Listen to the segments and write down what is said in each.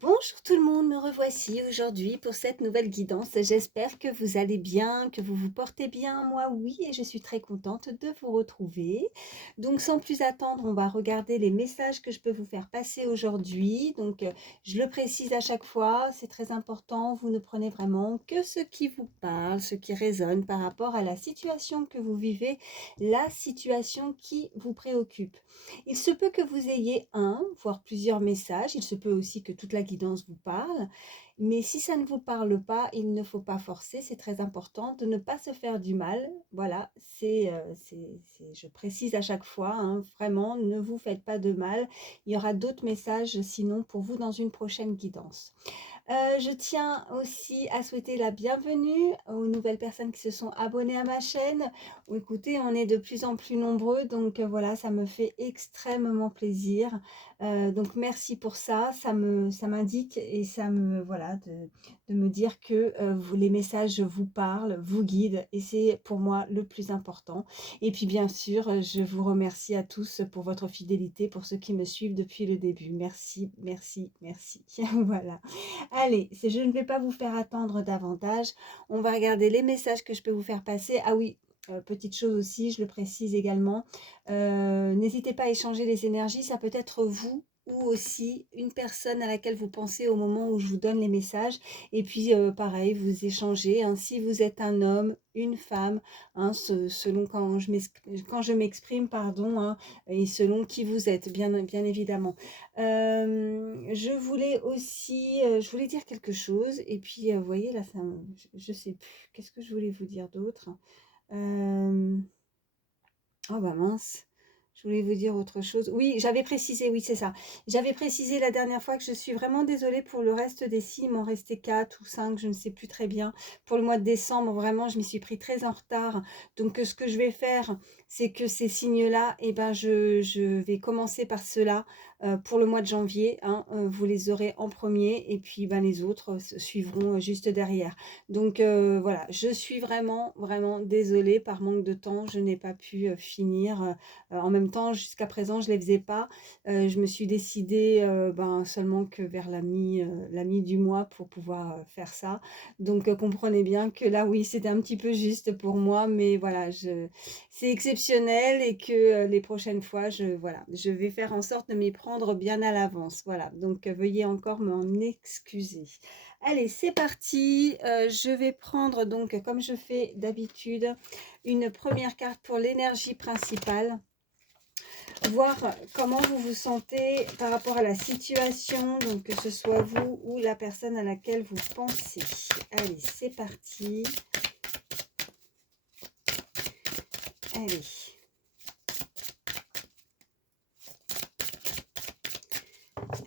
Bonjour tout le monde, me revoici aujourd'hui pour cette nouvelle guidance. J'espère que vous allez bien, que vous vous portez bien. Moi, oui, et je suis très contente de vous retrouver. Donc, sans plus attendre, on va regarder les messages que je peux vous faire passer aujourd'hui. Donc, je le précise à chaque fois, c'est très important. Vous ne prenez vraiment que ce qui vous parle, ce qui résonne par rapport à la situation que vous vivez, la situation qui vous préoccupe. Il se peut que vous ayez un, voire plusieurs messages. Il se peut aussi que toute la guidance vous parle. Mais si ça ne vous parle pas, il ne faut pas forcer. C'est très important de ne pas se faire du mal. Voilà, je précise à chaque fois, hein, vraiment, ne vous faites pas de mal. Il y aura d'autres messages sinon pour vous dans une prochaine guidance. Je tiens aussi à souhaiter la bienvenue aux nouvelles personnes qui se sont abonnées à ma chaîne. Écoutez, on est de plus en plus nombreux, donc voilà, ça me fait extrêmement plaisir. Donc merci pour ça, ça m'indique et ça me voilà de me dire que, les messages vous parlent, vous guident et c'est pour moi le plus important. Et puis bien sûr, je vous remercie à tous pour votre fidélité, pour ceux qui me suivent depuis le début. Merci, merci, merci. Voilà. Allez, je ne vais pas vous faire attendre davantage. On va regarder les messages que je peux vous faire passer. Ah oui, petite chose aussi, je le précise également. N'hésitez pas à échanger les énergies. Ça peut être vous ou aussi une personne à laquelle vous pensez au moment où je vous donne les messages. Et puis, pareil, vous échangez, hein. Si vous êtes un homme, une femme, hein, selon quand je m'exprime, pardon, hein, et selon qui vous êtes, bien évidemment. Je voulais dire quelque chose et puis, vous voyez là je sais plus. Qu'est-ce que je voulais vous dire d'autre? Hem, oh bah mince, je voulais vous dire autre chose. Oui, j'avais précisé, oui, c'est ça. J'avais précisé la dernière fois que je suis vraiment désolée pour le reste des signes. Il m'en restait 4 ou 5, je ne sais plus très bien. Pour le mois de décembre, vraiment, je m'y suis pris très en retard. Donc, ce que je vais faire, c'est que ces signes-là, eh ben, je vais commencer par ceux-là, pour le mois de janvier, hein. Vous les aurez en premier et puis, ben, les autres, suivront, juste derrière. Donc, voilà, je suis vraiment, vraiment désolée par manque de temps, je n'ai pas pu, finir, en même temps, jusqu'à présent, je ne les faisais pas. Je me suis décidée, ben, seulement que vers la mi du mois pour pouvoir, faire ça. Donc, comprenez bien que là, oui, c'était un petit peu juste pour moi, mais voilà, je c'est exceptionnel et que, les prochaines fois, voilà, je vais faire en sorte de m'y prendre bien à l'avance. Voilà, donc, veuillez encore m'en excuser. Allez, c'est parti. Je vais prendre donc, comme je fais d'habitude, une première carte pour l'énergie principale. Voir comment vous vous sentez par rapport à la situation, donc que ce soit vous ou la personne à laquelle vous pensez. Allez, c'est parti. Allez.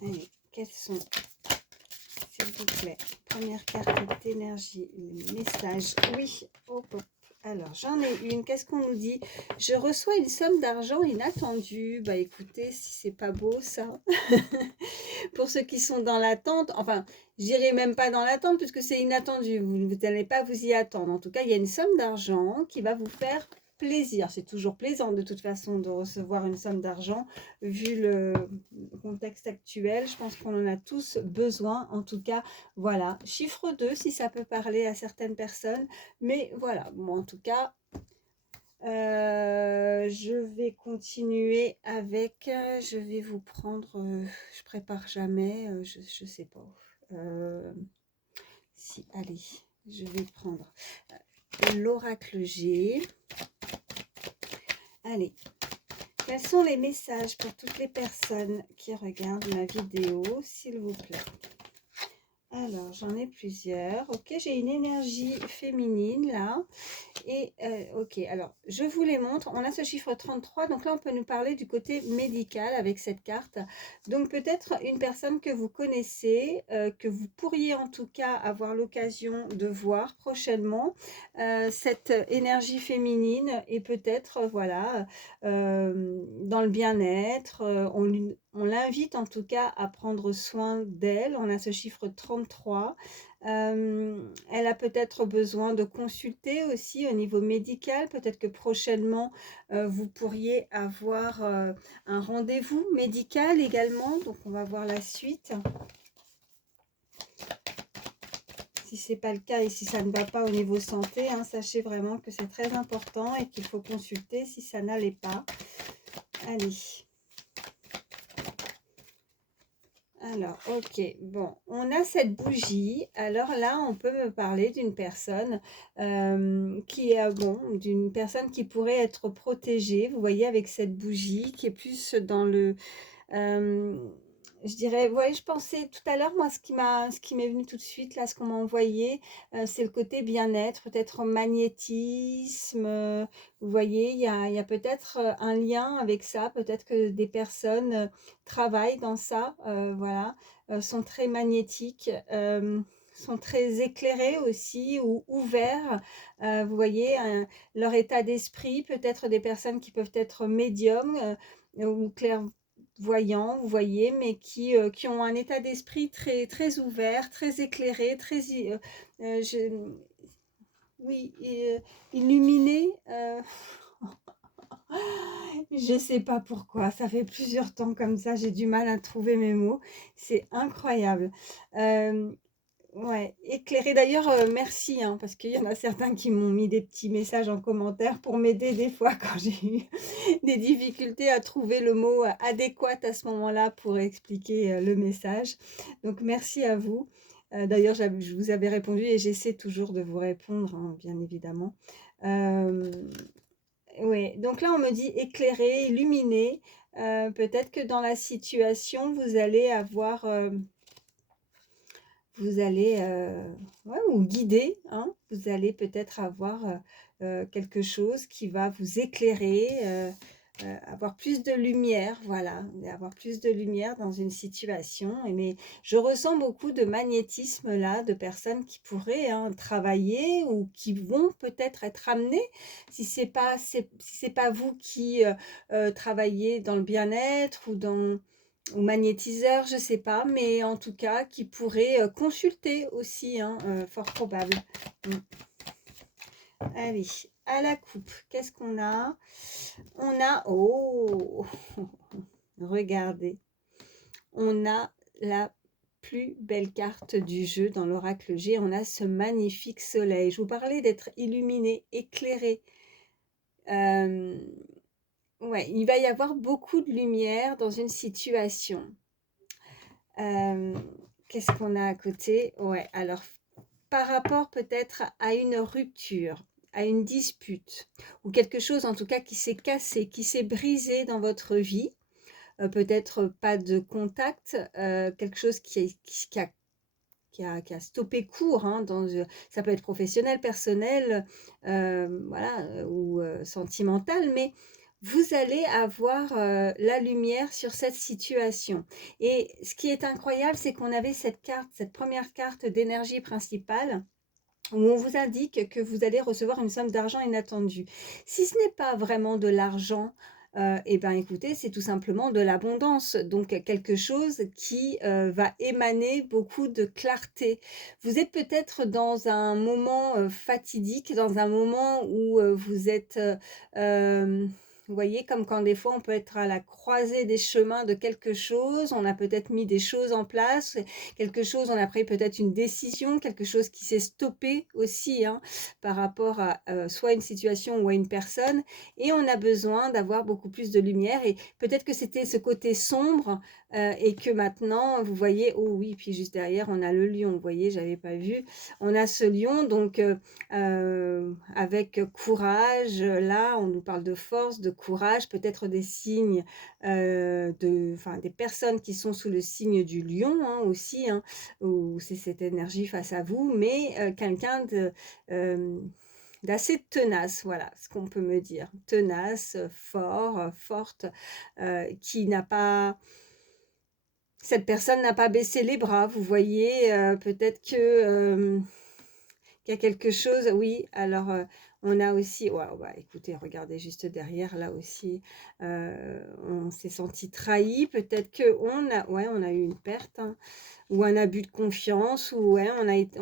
Allez, quels sont, s'il vous plaît, première carte d'énergie, le message. Oui, hop, hop. Alors, j'en ai une. Qu'est-ce qu'on nous dit? Je reçois une somme d'argent inattendue. Bah écoutez, si c'est pas beau ça. Pour ceux qui sont dans l'attente, enfin, je dirais même pas dans l'attente puisque c'est inattendu. Vous n'allez pas vous y attendre. En tout cas, il y a une somme d'argent qui va vous faire plaisir. C'est toujours plaisant de toute façon de recevoir une somme d'argent vu le contexte actuel. Je pense qu'on en a tous besoin. En tout cas, voilà. Chiffre 2 si ça peut parler à certaines personnes. Mais voilà, bon, en tout cas, je vais continuer avec, je vais vous prendre, je prépare jamais, je sais pas. Euh, si, allez, je vais prendre l'oracle G. Allez, quels sont les messages pour toutes les personnes qui regardent ma vidéo, s'il vous plaît? Alors, j'en ai plusieurs. Ok, j'ai une énergie féminine là. Et ok, alors je vous les montre. On a ce chiffre 33, donc là on peut nous parler du côté médical avec cette carte. Donc peut-être une personne que vous connaissez, que vous pourriez en tout cas avoir l'occasion de voir prochainement, cette énergie féminine et peut-être voilà, dans le bien-être, on l'invite en tout cas à prendre soin d'elle. On a ce chiffre 33. Elle a peut-être besoin de consulter aussi au niveau médical. Peut-être que prochainement, vous pourriez avoir, un rendez-vous médical également. Donc on va voir la suite. Si ce n'est pas le cas et si ça ne va pas au niveau santé, hein, sachez vraiment que c'est très important et qu'il faut consulter si ça n'allait pas. Allez. Alors, ok, bon, on a cette bougie. Alors là, on peut me parler d'une personne qui est, bon, d'une personne qui pourrait être protégée, vous voyez, avec cette bougie, qui est plus dans le, euh, je dirais, ouais, je pensais tout à l'heure, moi, ce qui m'est venu tout de suite, là, ce qu'on m'a envoyé, c'est le côté bien-être, peut-être magnétisme. Vous voyez, il y a peut-être un lien avec ça, peut-être que des personnes travaillent dans ça, voilà, sont très magnétiques. Sont très éclairés aussi ou ouverts, vous voyez, leur état d'esprit, peut-être des personnes qui peuvent être médiums ou clairvoyants, vous voyez, mais qui ont un état d'esprit très, très ouvert, très éclairé, très, oui, illuminé. Je sais pas pourquoi, ça fait plusieurs temps comme ça, j'ai du mal à trouver mes mots, c'est incroyable. Euh, Ouais, éclairé. D'ailleurs, merci, hein, parce qu'il y en a certains qui m'ont mis des petits messages en commentaire pour m'aider des fois quand j'ai eu des difficultés à trouver le mot adéquat à ce moment-là pour expliquer le message. Donc, merci à vous. D'ailleurs, je vous avais répondu et j'essaie toujours de vous répondre, hein, bien évidemment. Euh, oui, donc là, on me dit éclairé, illuminé. Peut-être que dans la situation, vous allez avoir... vous allez, ouais, ou guider, hein, vous allez peut-être avoir quelque chose qui va vous éclairer, avoir plus de lumière, voilà, avoir plus de lumière dans une situation. Mais je ressens beaucoup de magnétisme là, de personnes qui pourraient hein, travailler ou qui vont peut-être être amenées, si c'est pas vous qui travaillez dans le bien-être ou magnétiseur, je sais pas, mais en tout cas, qui pourrait consulter aussi, hein, fort probable. Allez, à la coupe, qu'est-ce qu'on a? On a, oh, regardez, on a la plus belle carte du jeu dans l'oracle G, on a ce magnifique soleil. Je vous parlais d'être illuminé, éclairé. Ouais, il va y avoir beaucoup de lumière dans une situation. Qu'est-ce qu'on a à côté? Ouais, alors par rapport peut-être à une rupture, à une dispute, ou quelque chose en tout cas qui s'est cassé, qui s'est brisé dans votre vie, peut-être pas de contact, quelque chose qui a stoppé court, hein, ça peut être professionnel, personnel, voilà, ou sentimental, mais vous allez avoir la lumière sur cette situation. Et ce qui est incroyable, c'est qu'on avait cette carte, cette première carte d'énergie principale, où on vous indique que vous allez recevoir une somme d'argent inattendue. Si ce n'est pas vraiment de l'argent, eh ben écoutez, c'est tout simplement de l'abondance, donc quelque chose qui va émaner beaucoup de clarté. Vous êtes peut-être dans un moment fatidique, dans un moment où vous êtes, vous voyez, comme quand des fois on peut être à la croisée des chemins de quelque chose, on a peut-être mis des choses en place, quelque chose, on a pris peut-être une décision, quelque chose qui s'est stoppé aussi hein, par rapport à soit une situation ou à une personne, et on a besoin d'avoir beaucoup plus de lumière, et peut-être que c'était ce côté sombre, et que maintenant, vous voyez, oh oui, puis juste derrière, on a le lion, vous voyez, j'avais pas vu, on a ce lion, donc avec courage, là, on nous parle de force, de courage, peut-être des signes, des personnes qui sont sous le signe du lion hein, aussi, hein, où c'est cette énergie face à vous, mais quelqu'un d'assez tenace, voilà ce qu'on peut me dire. Tenace, fort, forte, qui n'a pas... Cette personne n'a pas baissé les bras, vous voyez, peut-être que qu'il y a quelque chose, oui, alors On a aussi, waouh, bah, écoutez, regardez juste derrière, là aussi, on s'est senti trahi. Peut-être qu'on a, ouais, on a eu une perte, hein, ou un abus de confiance, ou ouais, on a été,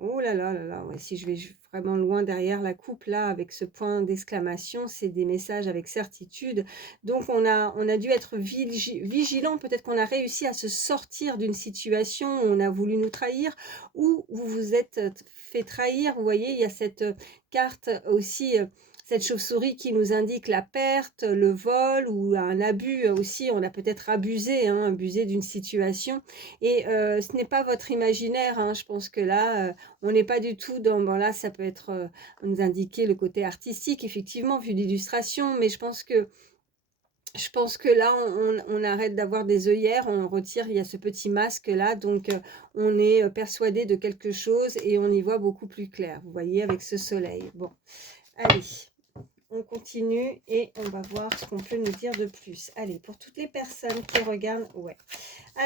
oh là là, ouais, si je vais vraiment loin derrière la coupe, là, avec ce point d'exclamation, c'est des messages avec certitude. Donc, on a dû être vigilant. Peut-être qu'on a réussi à se sortir d'une situation où on a voulu nous trahir, ou vous vous êtes fait trahir. Vous voyez, il y a cette carte aussi, cette chauve-souris qui nous indique la perte, le vol ou un abus aussi. On a peut-être abusé, hein, abusé d'une situation. Et ce n'est pas votre imaginaire, hein. Je pense que là, on n'est pas du tout dans, bon là, ça peut être, nous indiquer le côté artistique, effectivement, vu l'illustration, mais je pense que là, on arrête d'avoir des œillères, on retire, il y a ce petit masque-là, donc on est persuadé de quelque chose et on y voit beaucoup plus clair, vous voyez, avec ce soleil. Bon, allez, on continue et on va voir ce qu'on peut nous dire de plus. Allez, pour toutes les personnes qui regardent, ouais.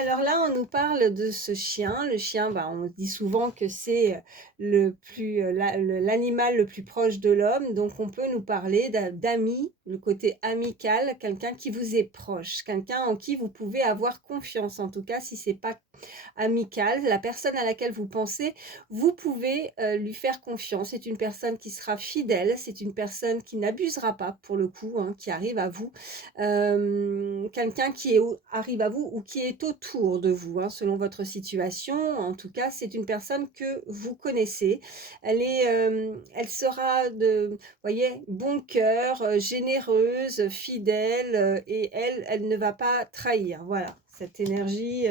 Alors là, on nous parle de ce chien. Le chien, bah, on dit souvent que c'est l'animal le plus proche de l'homme. Donc, on peut nous parler d'ami, le côté amical, quelqu'un qui vous est proche, quelqu'un en qui vous pouvez avoir confiance. En tout cas, si c'est pas amical, la personne à laquelle vous pensez, vous pouvez lui faire confiance. C'est une personne qui sera fidèle, c'est une personne qui n'abusera pas pour le coup, hein, qui arrive à vous. Quelqu'un qui arrive à vous ou qui est autour de vous, hein, selon votre situation. En tout cas, c'est une personne que vous connaissez. Elle sera vous voyez, bon cœur, généreuse, fidèle, et elle ne va pas trahir. Voilà, cette énergie.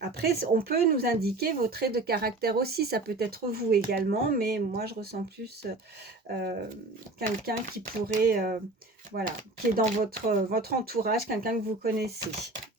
Après, on peut nous indiquer vos traits de caractère aussi. Ça peut être vous également, mais moi, je ressens plus quelqu'un qui pourrait, voilà, qui est dans votre entourage, quelqu'un que vous connaissez.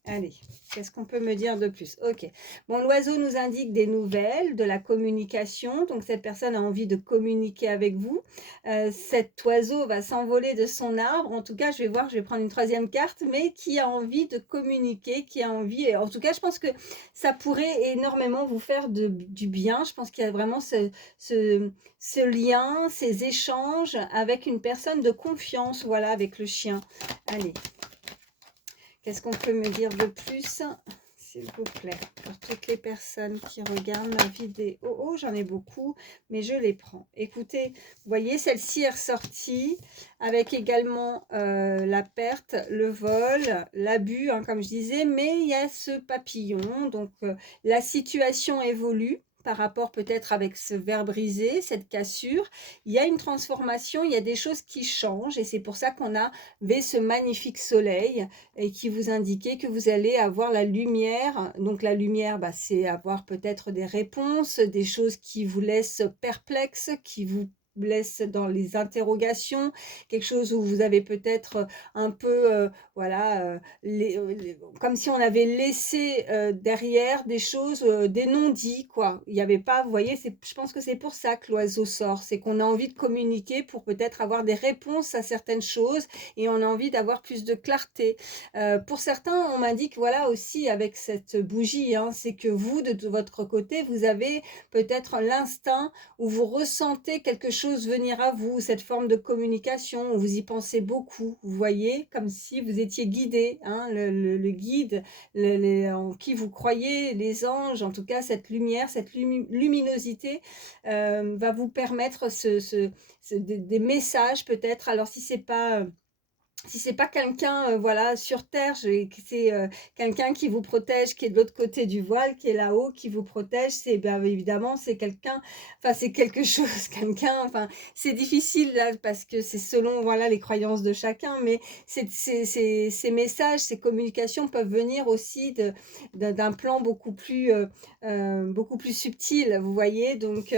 Allez, qu'est-ce qu'on peut me dire de plus? Ok. Bon, l'oiseau nous indique des nouvelles, de la communication. Donc, cette personne a envie de communiquer avec vous. Cet oiseau va s'envoler de son arbre. En tout cas, je vais voir, je vais prendre une troisième carte, mais qui a envie de communiquer, qui a envie. Et en tout cas, je pense que ça pourrait énormément vous faire du bien. Je pense qu'il y a vraiment ce lien, ces échanges avec une personne de confiance, voilà, avec le chien. Allez, qu'est-ce qu'on peut me dire de plus, s'il vous plaît, pour toutes les personnes qui regardent ma vidéo? Oh, j'en ai beaucoup, mais je les prends. Écoutez, vous voyez, celle-ci est ressortie avec également la perte, le vol, l'abus, hein, comme je disais, mais il y a ce papillon. Donc, la situation évolue par rapport peut-être avec ce verre brisé, cette cassure. Il y a une transformation, il y a des choses qui changent et c'est pour ça qu'on avait ce magnifique soleil et qui vous indiquait que vous allez avoir la lumière. Donc la lumière, bah, c'est avoir peut-être des réponses, des choses qui vous laissent perplexes, qui vous laissent dans les interrogations, quelque chose où vous avez peut-être un peu, voilà, comme si on avait laissé derrière des choses, des non-dits, quoi. Il n'y avait pas, vous voyez, je pense que c'est pour ça que l'oiseau sort, c'est qu'on a envie de communiquer pour peut-être avoir des réponses à certaines choses et on a envie d'avoir plus de clarté. Pour certains, on m'indique, voilà, aussi avec cette bougie, hein, c'est que vous, de votre côté, vous avez peut-être l'instinct où vous ressentez quelque chose venir à vous, cette forme de communication, où vous y pensez beaucoup, vous voyez, comme si vous étiez guidé, hein, le guide en qui vous croyez, les anges, en tout cas cette lumière, cette luminosité va vous permettre des messages peut-être. Alors si c'est pas quelqu'un, voilà, sur terre, c'est quelqu'un qui vous protège, qui est de l'autre côté du voile, qui est là-haut, qui vous protège, c'est bien évidemment, c'est quelqu'un, enfin, c'est quelque chose, quelqu'un, enfin, c'est difficile là parce que c'est selon, voilà, les croyances de chacun, mais ces messages, ces communications peuvent venir aussi d'un plan beaucoup plus subtil, vous voyez? Donc,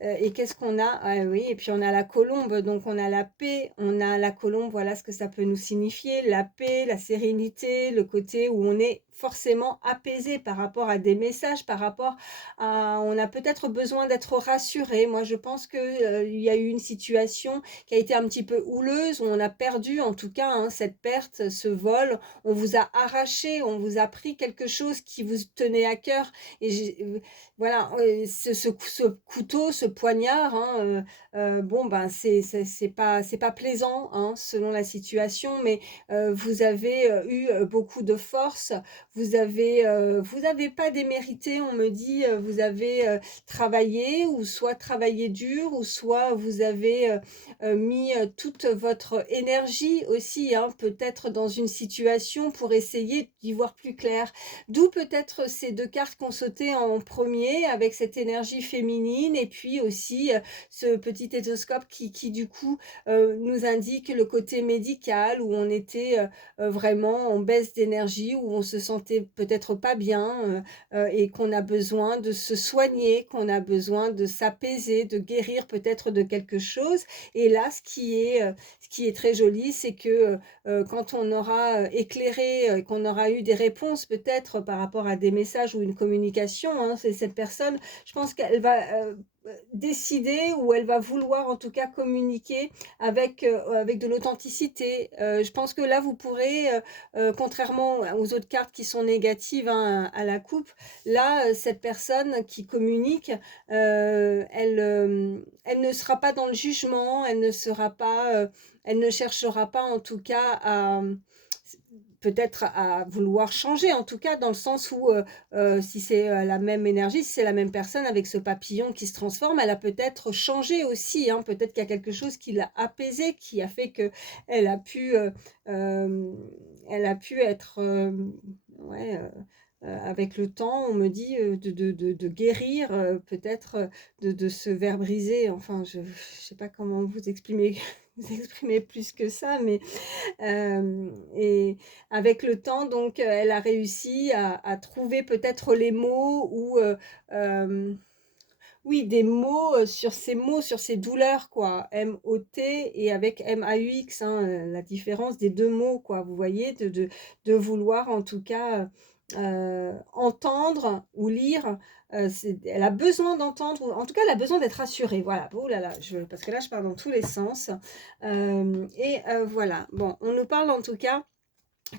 et qu'est-ce qu'on a? Ah oui, et puis on a la colombe, donc on a la paix, on a la colombe, voilà ce que ça peut nous signifier, la paix, la sérénité, le côté où on est forcément apaisé par rapport à des messages, par rapport à on a peut-être besoin d'être rassuré. Moi, je pense que, il y a eu une situation qui a été un petit peu houleuse, où on a perdu en tout cas, hein, cette perte, ce vol. On vous a arraché, on vous a pris quelque chose qui vous tenait à cœur et voilà, ce couteau, ce poignard, hein, bon, ben, c'est pas plaisant, hein, selon la situation, mais vous avez, eu, beaucoup de force. Vous avez pas démérité, on me dit, vous avez, travaillé ou soit travaillé dur ou soit vous avez, mis, toute votre énergie aussi, hein, peut-être dans une situation pour essayer d'y voir plus clair. D'où peut-être ces 2 cartes qui ont sauté en premier avec cette énergie féminine et puis aussi, ce petit stéthoscope qui du coup, nous indique le côté médical où on était, vraiment en baisse d'énergie, où on se sentait peut-être pas bien, et qu'on a besoin de se soigner, qu'on a besoin de s'apaiser, de guérir peut-être de quelque chose. Et là, ce qui est très joli, c'est que, quand on aura, éclairé, qu'on aura eu des réponses peut-être par rapport à des messages ou une communication, hein, c'est cette personne, je pense qu'elle va, décider ou elle va vouloir en tout cas communiquer avec de l'authenticité. Je pense que là, vous pourrez, contrairement aux autres cartes qui sont négatives, hein, à la coupe, là, cette personne qui communique, elle ne sera pas dans le jugement, elle ne cherchera pas en tout cas à, peut-être à vouloir changer, en tout cas dans le sens où, si c'est, la même énergie, si c'est la même personne avec ce papillon qui se transforme, elle a peut-être changé aussi, hein. Peut-être qu'il y a quelque chose qui l'a apaisée, qui a fait qu'elle a pu, hem, elle a pu être, ouais, avec le temps, on me dit, de guérir, peut-être, de ce ver brisé. Enfin, je sais pas comment vous exprimer vous exprimer plus que ça, mais et avec le temps donc, elle a réussi à trouver peut-être les mots ou, oui, des mots, sur ces douleurs quoi. M-O-T et avec M-A-U-X, hein, la différence des 2 mots quoi, vous voyez? De vouloir en tout cas, entendre ou lire, c'est elle a besoin d'entendre ou en tout cas elle a besoin d'être rassurée, voilà. Oh là là, parce que là je pars dans tous les sens, voilà. Bon, on nous parle en tout cas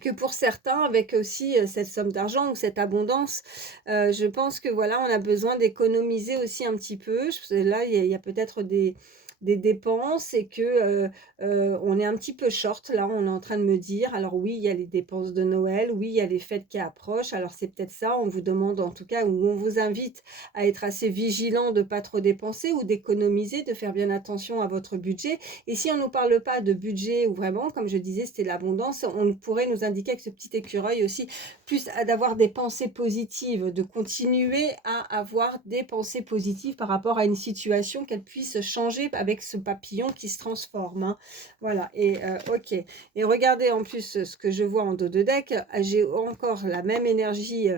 que pour certains, avec aussi, cette somme d'argent ou cette abondance, je pense que voilà, on a besoin d'économiser aussi un petit peu. Là, il y a peut-être des dépenses et que, on est un petit peu short là, on est en train de me dire. Alors oui, il y a les dépenses de Noël, oui, il y a les fêtes qui approchent. Alors c'est peut-être ça, on vous demande en tout cas ou on vous invite à être assez vigilant de pas trop dépenser ou d'économiser, de faire bien attention à votre budget. Et si on ne nous parle pas de budget ou vraiment, comme je disais, c'était l'abondance, on pourrait nous indiquer avec ce petit écureuil aussi, plus à d'avoir des pensées positives, de continuer à avoir des pensées positives par rapport à une situation, qu'elle puisse changer avec ce papillon qui se transforme, hein. Voilà, et ok. Et regardez en plus ce que je vois en dos de deck, j'ai encore la même énergie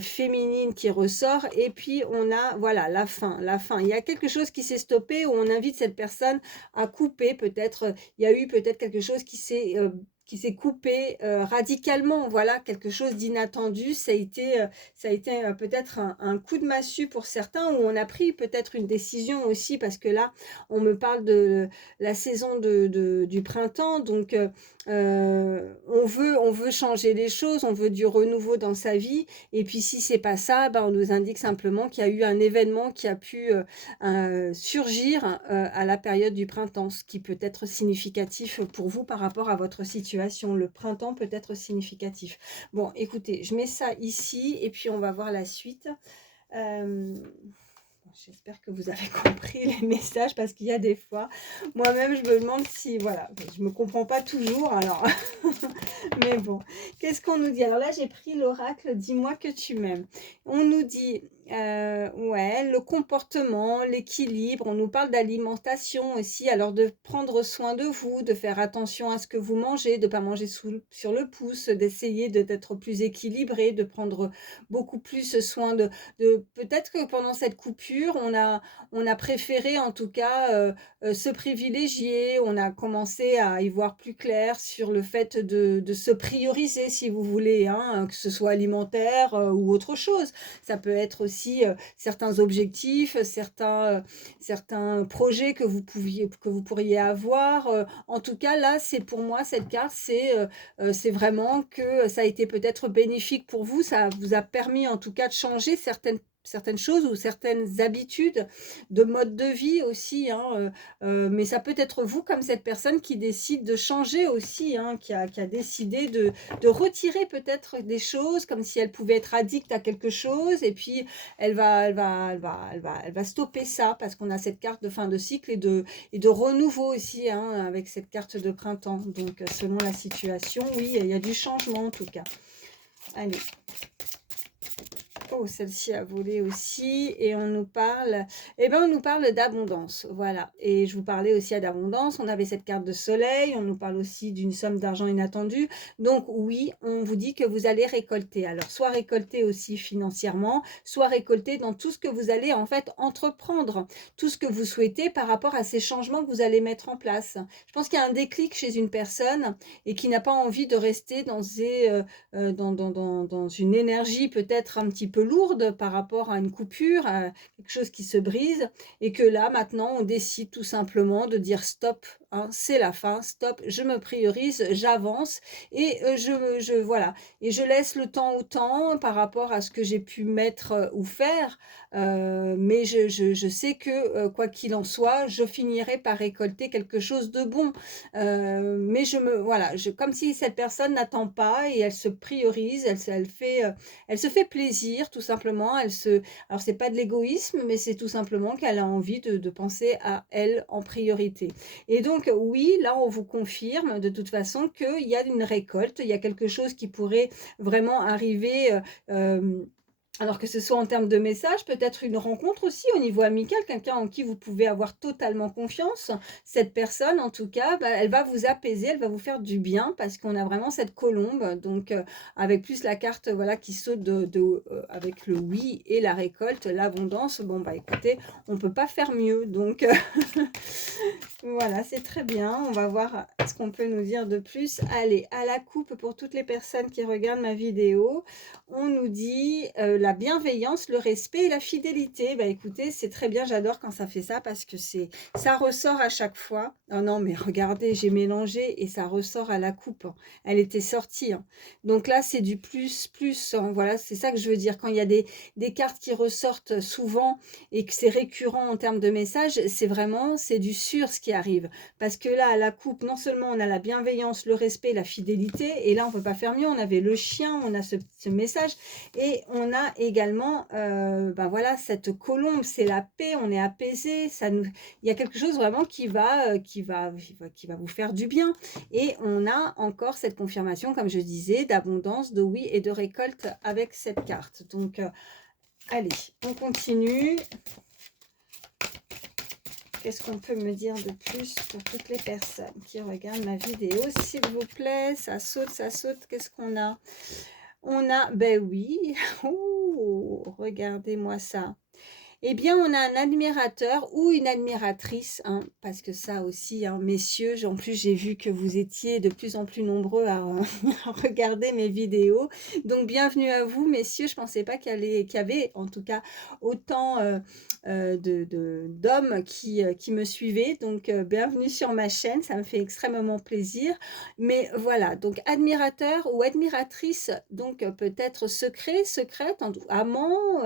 féminine qui ressort, et puis on a, voilà, la fin, la fin. Il y a quelque chose qui s'est stoppé où on invite cette personne à couper peut-être, il y a eu peut-être quelque chose qui s'est coupé, radicalement, voilà, quelque chose d'inattendu. Ça a été, peut-être un coup de massue pour certains, où on a pris peut-être une décision aussi parce que là, on me parle de la saison du printemps donc on veut changer les choses, on veut du renouveau dans sa vie et puis si c'est pas ça, ben, on nous indique simplement qu'il y a eu un événement qui a pu, surgir, à la période du printemps, ce qui peut être significatif pour vous par rapport à votre situation. Le printemps peut être significatif. Bon, écoutez, je mets ça ici et puis on va voir la suite. Hem, J'espère que vous avez compris les messages parce qu'il y a des fois, moi-même, je me demande si voilà, je me comprends pas toujours alors mais bon, qu'est-ce qu'on nous dit? Alors là, j'ai pris l'oracle «Dis-moi que tu m'aimes». On nous dit, ouais, le comportement, l'équilibre, on nous parle d'alimentation aussi, alors de prendre soin de vous, de faire attention à ce que vous mangez, de pas manger sur le pouce, d'essayer d'être plus équilibré, de prendre beaucoup plus soin de peut-être que pendant cette coupure, coupure, on a préféré en tout cas se privilégier, on a commencé à y voir plus clair sur le fait de se prioriser si vous voulez, hein, que ce soit alimentaire ou autre chose. Ça peut être aussi certains objectifs, certains projets que vous pourriez avoir. En tout cas, là, c'est pour moi, cette carte, c'est vraiment que ça a été peut-être bénéfique pour vous. Ça vous a permis en tout cas de changer certaines choses ou certaines habitudes de mode de vie aussi, hein, mais ça peut être vous comme cette personne qui décide de changer aussi, hein, qui a décidé de retirer peut-être des choses comme si elle pouvait être addict à quelque chose et puis elle va stopper ça parce qu'on a cette carte de fin de cycle et de renouveau aussi, hein, avec cette carte de printemps. Donc selon la situation, oui, il y a du changement en tout cas. Allez. Oh, celle-ci a volé aussi et on nous parle, eh ben, on nous parle d'abondance, voilà. Et je vous parlais aussi d'abondance, on avait cette carte de soleil, on nous parle aussi d'une somme d'argent inattendue. Donc oui, on vous dit que vous allez récolter. Alors, soit récolter aussi financièrement, soit récolter dans tout ce que vous allez en fait entreprendre, tout ce que vous souhaitez par rapport à ces changements que vous allez mettre en place. Je pense qu'il y a un déclic chez une personne et qui n'a pas envie de rester dans une énergie peut-être un petit peu lourde par rapport à une coupure, à quelque chose qui se brise et que là, maintenant, on décide tout simplement de dire stop, hein, c'est la fin, stop, je me priorise, j'avance et voilà et je laisse le temps au temps par rapport à ce que j'ai pu mettre ou faire, mais je sais que, quoi qu'il en soit, je finirai par récolter quelque chose de bon. Mais voilà, comme si cette personne n'attend pas et elle se priorise, elle se fait plaisir tout simplement. Alors c'est pas de l'égoïsme, mais c'est tout simplement qu'elle a envie de penser à elle en priorité. Et donc oui, là on vous confirme de toute façon qu'il y a une récolte, il y a quelque chose qui pourrait vraiment arriver. Alors que ce soit en termes de messages, peut-être une rencontre aussi au niveau amical, quelqu'un en qui vous pouvez avoir totalement confiance. Cette personne, en tout cas, bah, elle va vous apaiser, elle va vous faire du bien parce qu'on a vraiment cette colombe. Donc, avec plus la carte voilà, qui saute avec le oui et la récolte, l'abondance. Bon, bah écoutez, on ne peut pas faire mieux. Donc, voilà, c'est très bien. On va voir ce qu'on peut nous dire de plus. Allez, à la coupe pour toutes les personnes qui regardent ma vidéo. On nous dit la bienveillance, le respect et la fidélité. Bah écoutez, c'est très bien, j'adore quand ça fait ça parce que ça ressort à chaque fois. Oh non, mais regardez, j'ai mélangé et ça ressort à la coupe, hein. Elle était sortie, hein. Donc là, c'est du plus, plus, hein. Voilà, c'est ça que je veux dire. Quand il y a des cartes qui ressortent souvent et que c'est récurrent en termes de messages, c'est du sûr ce qui arrive. Parce que là, à la coupe, non seulement on a la bienveillance, le respect, la fidélité, et là, on ne peut pas faire mieux. On avait le chien, on a ce message, et on a également, ben voilà, cette colombe, c'est la paix, on est apaisé, il y a quelque chose vraiment qui va vous faire du bien. Et on a encore cette confirmation, comme je disais, d'abondance, de oui et de récolte avec cette carte. Donc, allez, on continue. Qu'est-ce qu'on peut me dire de plus pour toutes les personnes qui regardent ma vidéo, s'il vous plaît? Ça saute, ça saute. Qu'est-ce qu'on a? On a, ben oui, oh, regardez-moi ça. Eh bien, on a un admirateur ou une admiratrice, hein, parce que ça aussi, hein, messieurs, en plus, j'ai vu que vous étiez de plus en plus nombreux à, à regarder mes vidéos. Donc, bienvenue à vous, messieurs. Je ne pensais pas qu'il y avait, en tout cas, autant d'hommes qui me suivaient. Donc, bienvenue sur ma chaîne. Ça me fait extrêmement plaisir. Mais voilà, donc admirateur ou admiratrice, donc peut-être secret, secrète, amant,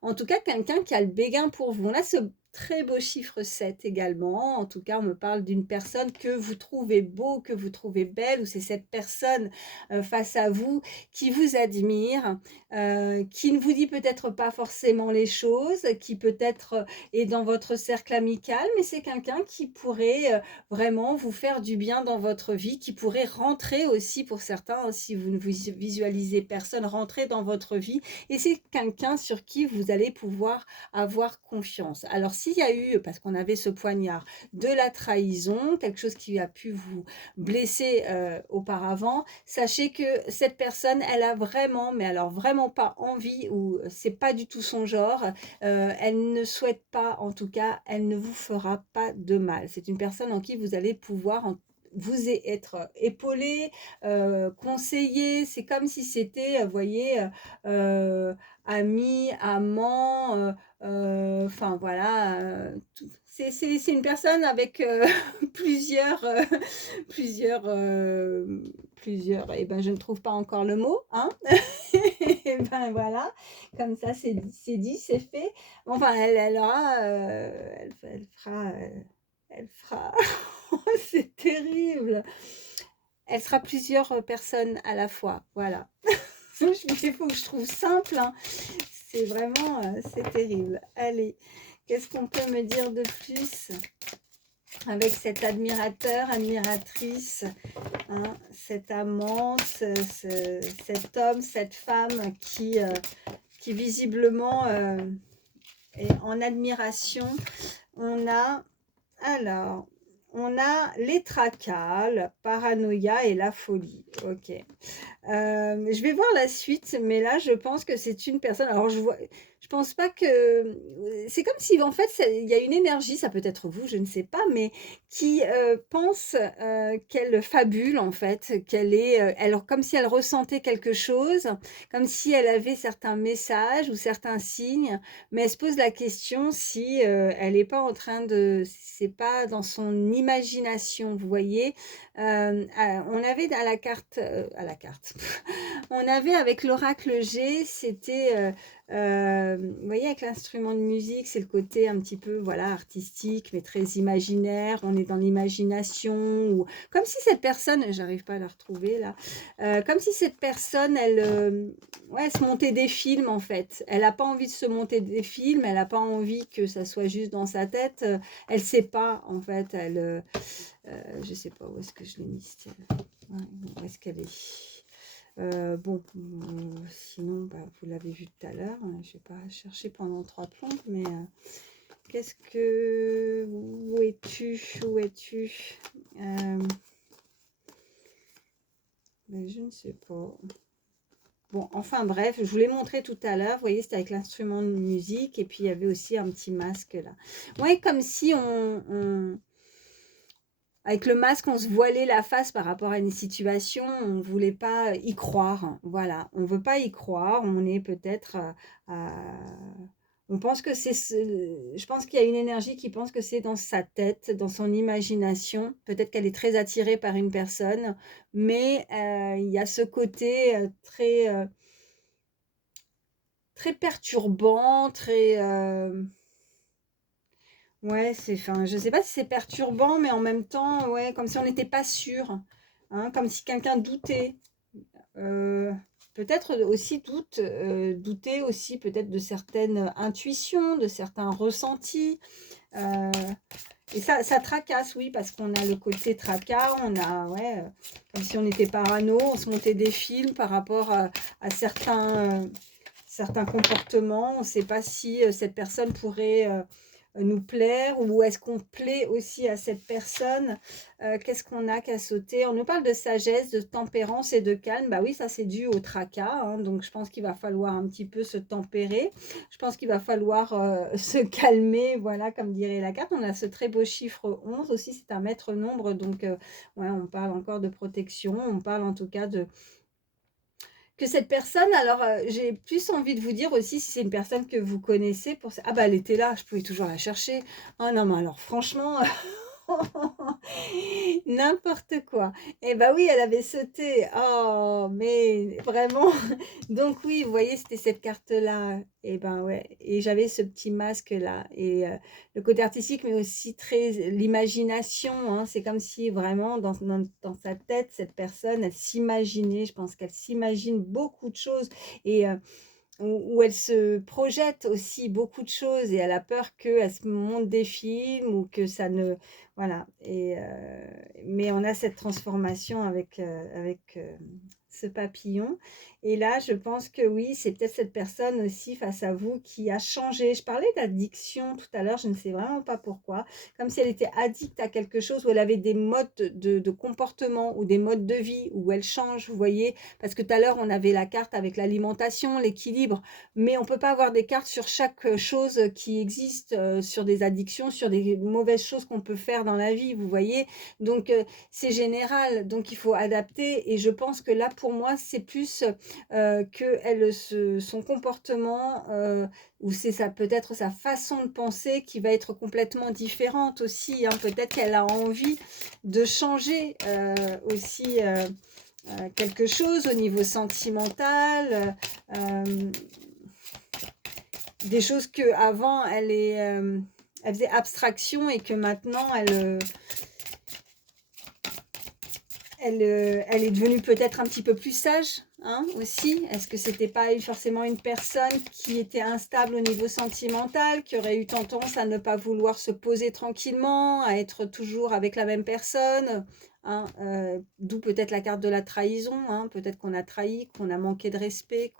en tout cas quelqu'un qui a le béguin pour vous. On a ce très beau chiffre 7 également. En tout cas, on me parle d'une personne que vous trouvez beau, que vous trouvez belle, ou c'est cette personne face à vous qui vous admire, qui ne vous dit peut-être pas forcément les choses, qui peut-être est dans votre cercle amical, mais c'est quelqu'un qui pourrait vraiment vous faire du bien dans votre vie, qui pourrait rentrer aussi pour certains, hein, si vous ne vous visualisez personne, rentrer dans votre vie. Et c'est quelqu'un sur qui vous allez pouvoir avoir confiance. Alors, s'il y a eu, parce qu'on avait ce poignard, de la trahison, quelque chose qui a pu vous blesser auparavant, sachez que cette personne, elle a vraiment, mais alors vraiment pas envie, ou c'est pas du tout son genre, elle ne souhaite pas, en tout cas, elle ne vous fera pas de mal. C'est une personne en qui vous allez pouvoir être épaulé, conseillé. C'est comme si c'était, vous voyez, ami, amant, enfin voilà, c'est une personne avec plusieurs, plusieurs, plusieurs, et ben je ne trouve pas encore le mot, hein. Et ben voilà, comme ça c'est dit, c'est fait. Enfin, elle aura, elle fera, c'est terrible. Elle sera plusieurs personnes à la fois, voilà. Il faut que je trouve simple, hein. C'est vraiment, c'est terrible. Allez, qu'est-ce qu'on peut me dire de plus avec cet admirateur, admiratrice, hein, cet amant, cet homme, cette femme qui visiblement est en admiration. On a, alors, on a les tracas, la paranoïa et la folie. Ok. Je vais voir la suite, mais là, je pense que c'est une personne. Alors, je pense pas que. C'est comme si, en fait, il y a une énergie, ça peut être vous, je ne sais pas, mais qui pense qu'elle fabule, en fait, qu'elle est. Comme si elle ressentait quelque chose, comme si elle avait certains messages ou certains signes, mais elle se pose la question si elle n'est pas en train de. C'est pas dans son imagination, vous voyez. On avait à la carte, on avait avec l'oracle G, c'était, vous voyez, avec l'instrument de musique, c'est le côté un petit peu, voilà, artistique, mais très imaginaire. On est dans l'imagination, ou comme si cette personne, j'arrive pas à la retrouver là, comme si cette personne, ouais, se montait des films en fait. Elle n'a pas envie de se monter des films, elle n'a pas envie que ça soit juste dans sa tête. Elle sait pas en fait, je sais pas où est-ce que je l'ai mis. Ouais, où est-ce qu'elle est? Bon, sinon, bah, vous l'avez vu tout à l'heure. Je vais pas chercher pendant 3 plombes, mais qu'est-ce que... Où es-tu? Où es-tu? Ben, je ne sais pas. Bon, enfin bref, je vous l'ai montré tout à l'heure. Vous voyez, c'était avec l'instrument de musique. Et puis, il y avait aussi un petit masque là. Ouais, comme si avec le masque, on se voilait la face par rapport à une situation, on ne voulait pas y croire. Voilà, on ne veut pas y croire, on est peut-être on pense que je pense qu'il y a une énergie qui pense que c'est dans sa tête, dans son imagination. Peut-être qu'elle est très attirée par une personne, mais il y a ce côté très perturbant, très... Ouais, enfin, je sais pas si c'est perturbant, mais en même temps, ouais, comme si on n'était pas sûr, hein, comme si quelqu'un doutait. Euh, Peut-être aussi douter aussi peut-être de certaines intuitions, de certains ressentis. Euh, et ça tracasse, oui, parce qu'on a le côté tracas, on a, ouais, comme si on était parano, on se montait des films par rapport à certains comportements. On ne sait pas si cette personne pourrait nous plaire, ou est-ce qu'on plaît aussi à cette personne. Qu'est-ce qu'on a qu'à sauter? On nous parle de sagesse, de tempérance et de calme. Bah oui, ça c'est dû au tracas, hein, donc je pense qu'il va falloir un petit peu se tempérer. Je pense qu'il va falloir se calmer, voilà, comme dirait la carte. On a ce très beau chiffre 11 aussi, c'est un maître nombre, donc ouais, on parle encore de protection, on parle en tout cas de que cette personne, alors j'ai plus envie de vous dire aussi si c'est une personne que vous connaissez. Ah bah elle était là, je pouvais toujours la chercher. Oh non, mais alors franchement, n'importe quoi. Eh bah oui, elle avait sauté. Oh, mais vraiment. Donc oui, vous voyez, c'était cette carte-là. Et ben ouais. Et j'avais ce petit masque-là. Et le côté artistique, mais aussi très l'imagination, hein. C'est comme si vraiment dans sa tête, cette personne, elle s'imaginait. Je pense qu'elle s'imagine beaucoup de choses. Et où elle se projette aussi beaucoup de choses, et elle a peur qu'elle se monte des films, ou que ça ne... Voilà. Mais on a cette transformation avec ce papillon. Et là, je pense que oui, c'est peut-être cette personne aussi face à vous qui a changé. Je parlais d'addiction tout à l'heure, je ne sais vraiment pas pourquoi. Comme si elle était addicte à quelque chose, où elle avait des modes de comportement ou des modes de vie, où elle change, vous voyez. Parce que tout à l'heure, on avait la carte avec l'alimentation, l'équilibre, mais on ne peut pas avoir des cartes sur chaque chose qui existe, sur des addictions, sur des mauvaises choses qu'on peut faire dans la vie, vous voyez. Donc, c'est général, donc il faut adapter. Et je pense que là, pour moi, c'est plus son comportement, ou c'est peut-être sa façon de penser qui va être complètement différente aussi, hein. Peut-être qu'elle a envie de changer aussi quelque chose au niveau sentimental, des choses que avant elle faisait abstraction et que maintenant elle est devenue peut-être un petit peu plus sage, hein, aussi. Est-ce que c'était pas forcément une personne qui était instable au niveau sentimental, qui aurait eu tendance à ne pas vouloir se poser tranquillement, à être toujours avec la même personne, hein, d'où peut-être la carte de la trahison, hein, peut-être qu'on a trahi, qu'on a manqué de respect,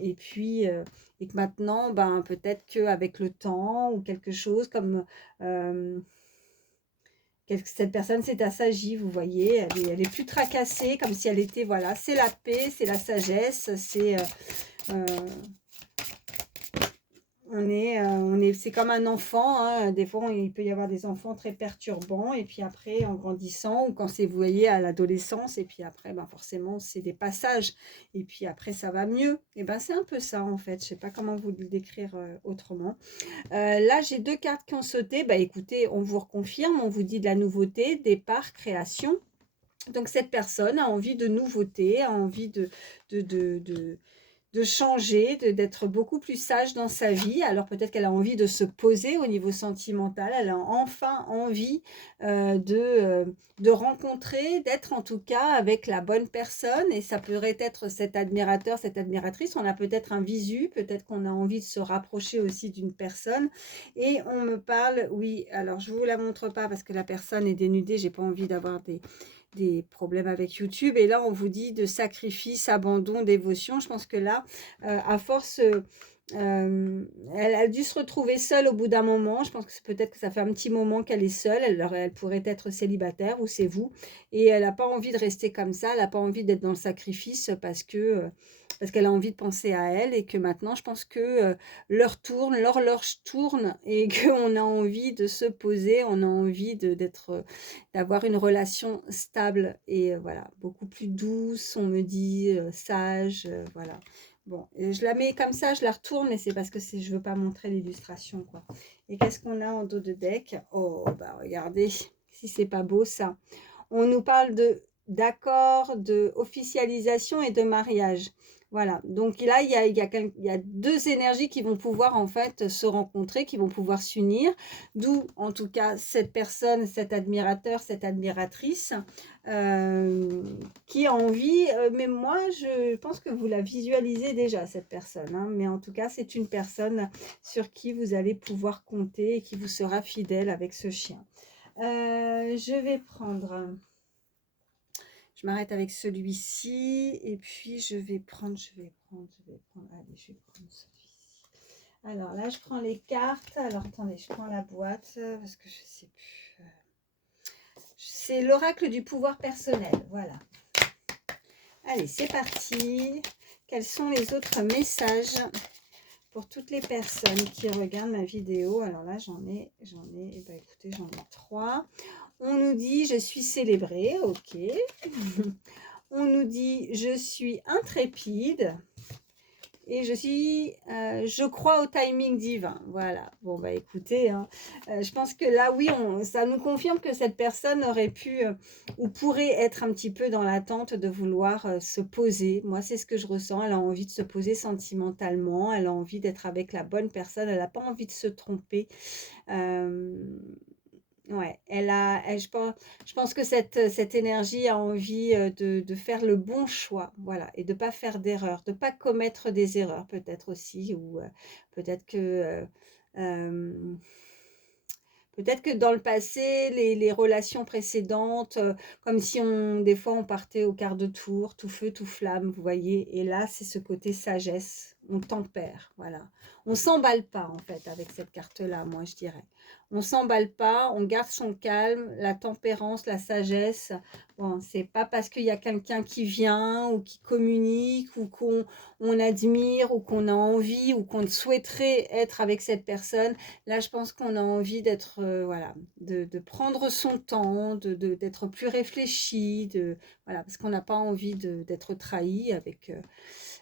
et puis et que maintenant, ben peut-être qu'avec le temps ou quelque chose comme cette personne s'est assagie, vous voyez, elle est plus tracassée, comme si elle était, voilà, c'est la paix, c'est la sagesse, euh, c'est comme un enfant, hein. Des fois, il peut y avoir des enfants très perturbants, et puis après, en grandissant, ou quand c'est, vous voyez, à l'adolescence, et puis après, ben forcément, c'est des passages, et puis après, ça va mieux. Et ben, c'est un peu ça, en fait. Je sais pas comment vous le décrire autrement. Là, j'ai 2 cartes qui ont sauté. Bah, écoutez, on vous reconfirme, on vous dit de la nouveauté, départ, création. Donc cette personne a envie de nouveauté, a envie de, de, de, de changer, d'être beaucoup plus sage dans sa vie. Alors peut-être qu'elle a envie de se poser au niveau sentimental, elle a enfin envie de rencontrer, d'être en tout cas avec la bonne personne, et ça pourrait être cet admirateur, cette admiratrice. On a peut-être un visu, peut-être qu'on a envie de se rapprocher aussi d'une personne, et on me parle, oui, alors je ne vous la montre pas parce que la personne est dénudée, j'ai pas envie d'avoir des problèmes avec YouTube. Et là, on vous dit de sacrifice, abandon, dévotion. Je pense que là, à force, elle a dû se retrouver seule au bout d'un moment. Je pense que c'est peut-être que ça fait un petit moment qu'elle est seule. Elle pourrait être célibataire, ou c'est vous. Et elle n'a pas envie de rester comme ça. Elle n'a pas envie d'être dans le sacrifice parce qu'elle a envie de penser à elle, et que maintenant, je pense que l'heure tourne, l'horloge tourne, et qu'on a envie de se poser, on a envie d'avoir une relation stable, et voilà, beaucoup plus douce, on me dit, sage, voilà. Bon, et je la mets comme ça, je la retourne, mais c'est parce que je veux pas montrer l'illustration, quoi. Et qu'est-ce qu'on a en dos de deck? Oh, bah regardez, si c'est pas beau ça. On nous parle d'accord, de officialisation et de mariage. Voilà, donc là, il y a 2 énergies qui vont pouvoir en fait se rencontrer, qui vont pouvoir s'unir, d'où en tout cas cette personne, cet admirateur, cette admiratrice, qui a envie, mais moi je pense que vous la visualisez déjà, cette personne, hein, mais en tout cas c'est une personne sur qui vous allez pouvoir compter et qui vous sera fidèle avec ce chien. Je vais prendre... Je m'arrête avec celui-ci, et puis je vais prendre, allez, je vais prendre celui-ci. Alors là, je prends les cartes. Alors attendez, je prends la boîte parce que je sais plus. C'est l'oracle du pouvoir personnel, voilà. Allez, c'est parti. Quels sont les autres messages pour toutes les personnes qui regardent ma vidéo? Alors là, eh ben, écoutez, j'en ai 3. On nous dit, je suis célébrée, ok. On nous dit, je suis intrépide. Et je crois au timing divin. Voilà. Bon, bah écoutez, hein, je pense que là, oui, ça nous confirme que cette personne aurait pu ou pourrait être un petit peu dans l'attente de vouloir se poser. Moi, c'est ce que je ressens. Elle a envie de se poser sentimentalement. Elle a envie d'être avec la bonne personne. Elle n'a pas envie de se tromper. Ouais, je pense que cette énergie a envie de faire le bon choix, voilà, et de ne pas faire d'erreurs, de ne pas commettre des erreurs peut-être aussi, ou peut-être que, euh, Peut-être que dans le passé, les relations précédentes, comme si des fois, on partait au quart de tour, tout feu, tout flamme, vous voyez? Et là, c'est ce côté sagesse, on tempère, voilà. On s'emballe pas, en fait, avec cette carte-là, moi, je dirais. On s'emballe pas, on garde son calme, la tempérance, la sagesse. Bon, c'est pas parce qu'il y a quelqu'un qui vient ou qui communique ou qu'on admire ou qu'on a envie ou qu'on souhaiterait être avec cette personne. Là, je pense qu'on a envie d'être, voilà, de prendre son temps, d'être plus réfléchi, voilà, parce qu'on n'a pas envie d'être trahi avec,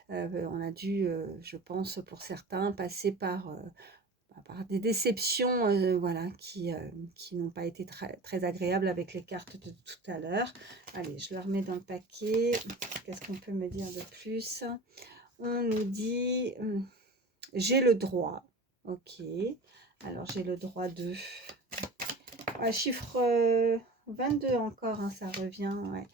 on a dû, je pense, pour certains, passer par des déceptions, voilà, qui n'ont pas été très agréables avec les cartes de tout à l'heure. Allez, je le remets dans le paquet. Qu'est-ce qu'on peut me dire de plus? On nous dit, j'ai le droit. Ok. Alors, j'ai le droit de... chiffre 22 encore, hein, ça revient. Ouais.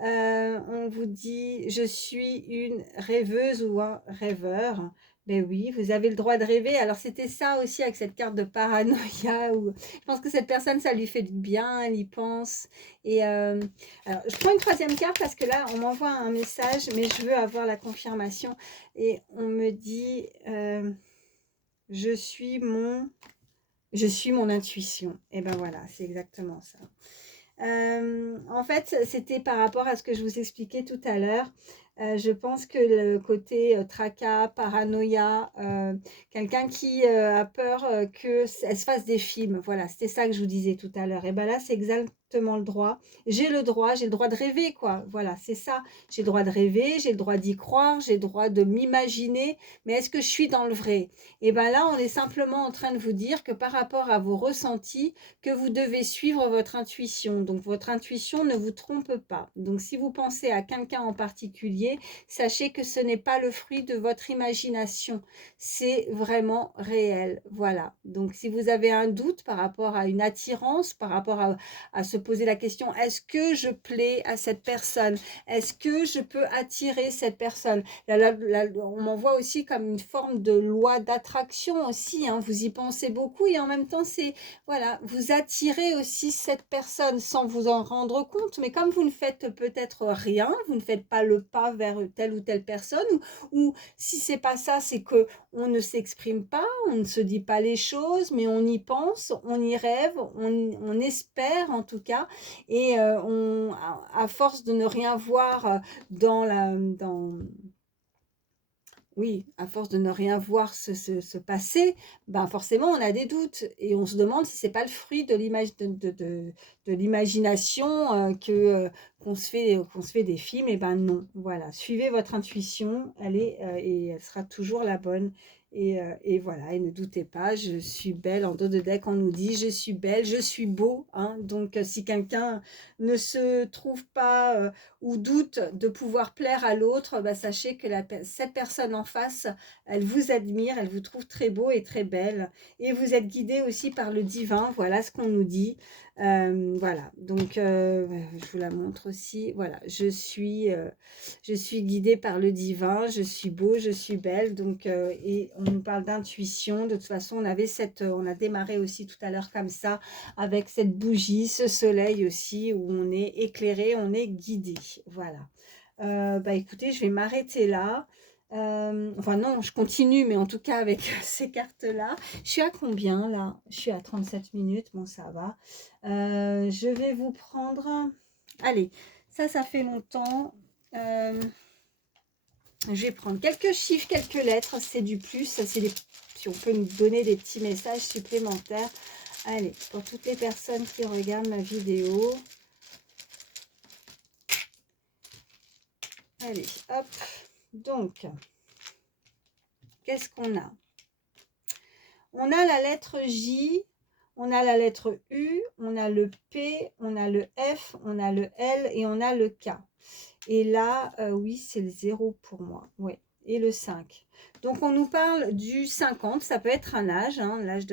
On vous dit, je suis une rêveuse ou un rêveur. Ben oui, vous avez le droit de rêver. Alors, c'était ça aussi avec cette carte de paranoïa. Je pense que cette personne, ça lui fait du bien, elle y pense. Et alors, je prends une troisième carte parce que là, on m'envoie un message, mais je veux avoir la confirmation. Et on me dit, je suis mon intuition. Et ben voilà, c'est exactement ça. En fait, c'était par rapport à ce que je vous expliquais tout à l'heure. Je pense que le côté tracas, paranoïa, quelqu'un qui a peur qu'elle se fasse des films. Voilà, c'était ça que je vous disais tout à l'heure. Et ben là, c'est exactement le droit. J'ai le droit de rêver, quoi. Voilà, c'est ça. J'ai le droit de rêver, j'ai le droit d'y croire, j'ai le droit de m'imaginer. Mais est-ce que je suis dans le vrai? Et ben là, on est simplement en train de vous dire que par rapport à vos ressentis, que vous devez suivre votre intuition. Donc, votre intuition ne vous trompe pas. Donc, si vous pensez à quelqu'un en particulier, sachez que ce n'est pas le fruit de votre imagination. C'est vraiment réel. Voilà. Donc, si vous avez un doute par rapport à une attirance, par rapport à se poser la question, est-ce que je plais à cette personne? Est-ce que je peux attirer cette personne? On m'envoie aussi comme une forme de loi d'attraction aussi, hein. Vous y pensez beaucoup et en même temps, c'est voilà, vous attirez aussi cette personne sans vous en rendre compte, mais comme vous ne faites peut-être rien, vous ne faites pas le pas vers telle ou telle personne, ou si c'est pas ça, c'est que on ne s'exprime pas, on ne se dit pas les choses, mais on y pense, on y rêve, on espère en tout cas, et à force de ne rien voir oui, à force de ne rien voir se passer, ben forcément on a des doutes et on se demande si c'est pas le fruit de l'imagination qu'on se fait des films. Et ben non, voilà, suivez votre intuition, et elle sera toujours la bonne. Et voilà, et ne doutez pas, je suis belle. En dos de deck, on nous dit je suis belle, je suis beau, hein. Donc si quelqu'un ne se trouve pas ou doute de pouvoir plaire à l'autre, bah, sachez que cette personne en face, elle vous admire, elle vous trouve très beau et très belle. Et vous êtes guidé aussi par le divin, voilà ce qu'on nous dit. Voilà, donc je vous la montre aussi. Voilà, je suis guidée par le divin, je suis beau, je suis belle. Donc, et on nous parle d'intuition. De toute façon, on a démarré aussi tout à l'heure comme ça, avec cette bougie, ce soleil aussi, où on est éclairé, on est guidé. Voilà. Bah écoutez, je vais m'arrêter là. Enfin non, je continue, mais en tout cas avec ces cartes-là. Je suis à combien là? Je suis à 37 minutes, bon ça va. Je vais vous prendre... Allez, ça fait longtemps. Je vais prendre quelques chiffres, quelques lettres, c'est du plus. Si on peut nous donner des petits messages supplémentaires. Allez, pour toutes les personnes qui regardent ma vidéo. Allez, hop. Donc, qu'est-ce qu'on a? On a la lettre J, on a la lettre U, on a le P, on a le F, on a le L et on a le K. Et là, oui, c'est le 0 pour moi. Ouais. Et le 5. Donc, on nous parle du 50, ça peut être un âge, hein, l'âge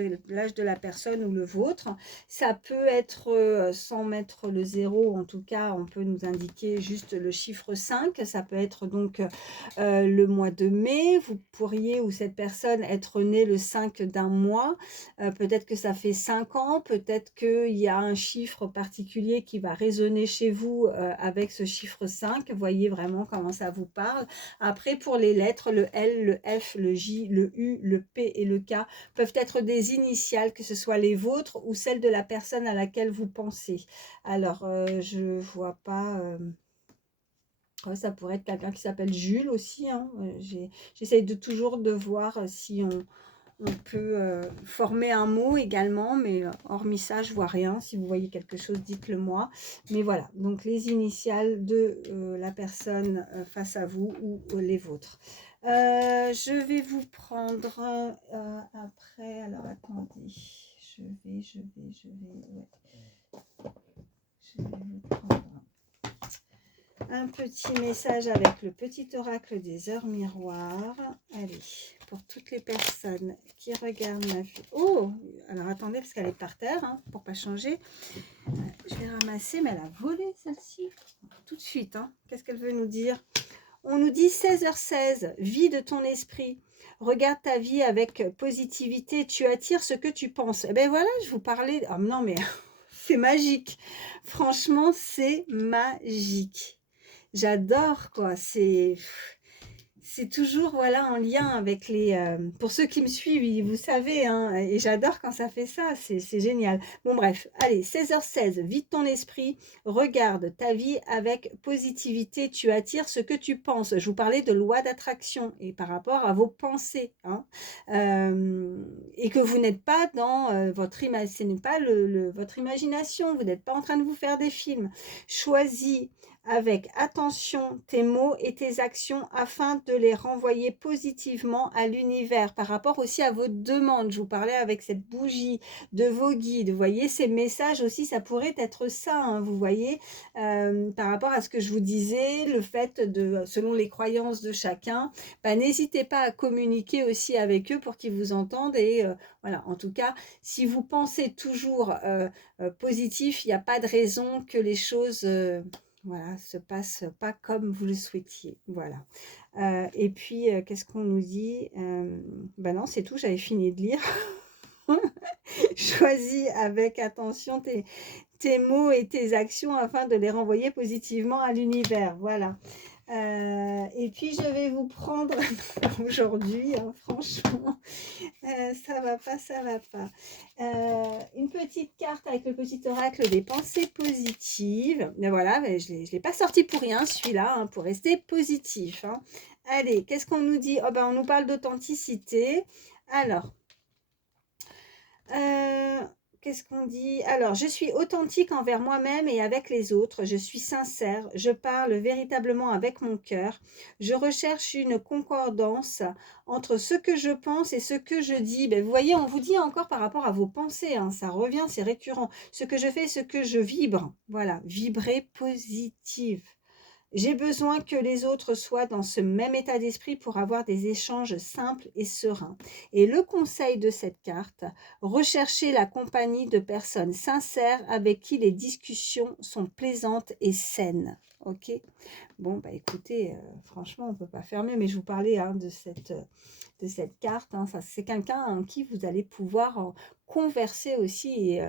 de la personne ou le vôtre. Ça peut être, sans mettre le 0, en tout cas, on peut nous indiquer juste le chiffre 5. Ça peut être donc le mois de mai. Vous pourriez, ou cette personne, être née le 5 d'un mois. Peut-être que ça fait 5 ans, peut-être qu'il y a un chiffre particulier qui va résonner chez vous avec ce chiffre 5. Voyez vraiment comment ça vous parle. Après, pour les lettres, le L, le F, le J, le U, le P et le K peuvent être des initiales, que ce soit les vôtres ou celles de la personne à laquelle vous pensez. Alors, je vois pas... ouais, ça pourrait être quelqu'un qui s'appelle Jules aussi, hein. J'essaye toujours de voir si on peut former un mot également, mais hormis ça, je vois rien. Si vous voyez quelque chose, dites-le moi. Mais voilà, donc les initiales de la personne face à vous ou les vôtres. Je vais vous prendre après. Alors attendez, ouais. Je vais vous prendre un petit message avec le petit oracle des heures miroirs. Allez, pour toutes les personnes qui regardent ma vue. Oh, alors attendez, parce qu'elle est par terre, hein, pour pas changer. Je vais ramasser, mais elle a volé celle-ci. Tout de suite, hein. Qu'est-ce qu'elle veut nous dire? On nous dit 16h16, vie de ton esprit. Regarde ta vie avec positivité, tu attires ce que tu penses. Eh bien voilà, je vous parlais... Oh non, mais c'est magique. Franchement, c'est magique. J'adore, quoi. C'est toujours, voilà, en lien avec les... pour ceux qui me suivent, vous savez, hein, et j'adore quand ça fait ça, c'est génial. Bon, bref, allez, 16h16, vide ton esprit, regarde ta vie avec positivité, tu attires ce que tu penses. Je vous parlais de loi d'attraction, et par rapport à vos pensées, hein, et que vous n'êtes pas dans votre image, ce n'est pas votre imagination, vous n'êtes pas en train de vous faire des films. Choisis avec attention tes mots et tes actions afin de les renvoyer positivement à l'univers par rapport aussi à vos demandes. Je vous parlais avec cette bougie de vos guides. Vous voyez, ces messages aussi, ça pourrait être ça, hein, vous voyez, par rapport à ce que je vous disais, le fait de, selon les croyances de chacun, bah, n'hésitez pas à communiquer aussi avec eux pour qu'ils vous entendent. Et voilà, en tout cas, si vous pensez toujours positif, il n'y a pas de raison que les choses... voilà, se passe pas comme vous le souhaitiez. Voilà. Et puis, qu'est-ce qu'on nous dit? Ben non, c'est tout, j'avais fini de lire. Choisis avec attention tes mots et tes actions afin de les renvoyer positivement à l'univers. Voilà. Et puis, je vais vous prendre aujourd'hui, hein, franchement, ça va pas, ça va pas. Une petite carte avec le petit oracle des pensées positives. Mais voilà, mais je ne l'ai pas sorti pour rien, celui-là, hein, pour rester positif, hein. Allez, qu'est-ce qu'on nous dit? Oh ben, on nous parle d'authenticité. Alors, qu'est-ce qu'on dit? Alors, je suis authentique envers moi-même et avec les autres. Je suis sincère. Je parle véritablement avec mon cœur. Je recherche une concordance entre ce que je pense et ce que je dis. Ben, vous voyez, on vous dit encore par rapport à vos pensées, hein, ça revient, c'est récurrent. Ce que je fais, ce que je vibre. Voilà, vibrer positive. J'ai besoin que les autres soient dans ce même état d'esprit pour avoir des échanges simples et sereins. Et le conseil de cette carte, recherchez la compagnie de personnes sincères avec qui les discussions sont plaisantes et saines. Ok? Bon, bah écoutez, franchement, on ne peut pas faire mieux, mais je vous parlais, hein, de cette carte. Hein, c'est quelqu'un en qui vous allez pouvoir converser aussi et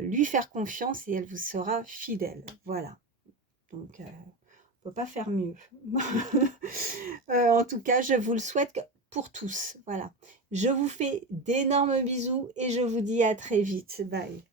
lui faire confiance et elle vous sera fidèle. Voilà. Donc... on ne peut pas faire mieux. En tout cas, je vous le souhaite pour tous. Voilà. Je vous fais d'énormes bisous et je vous dis à très vite. Bye.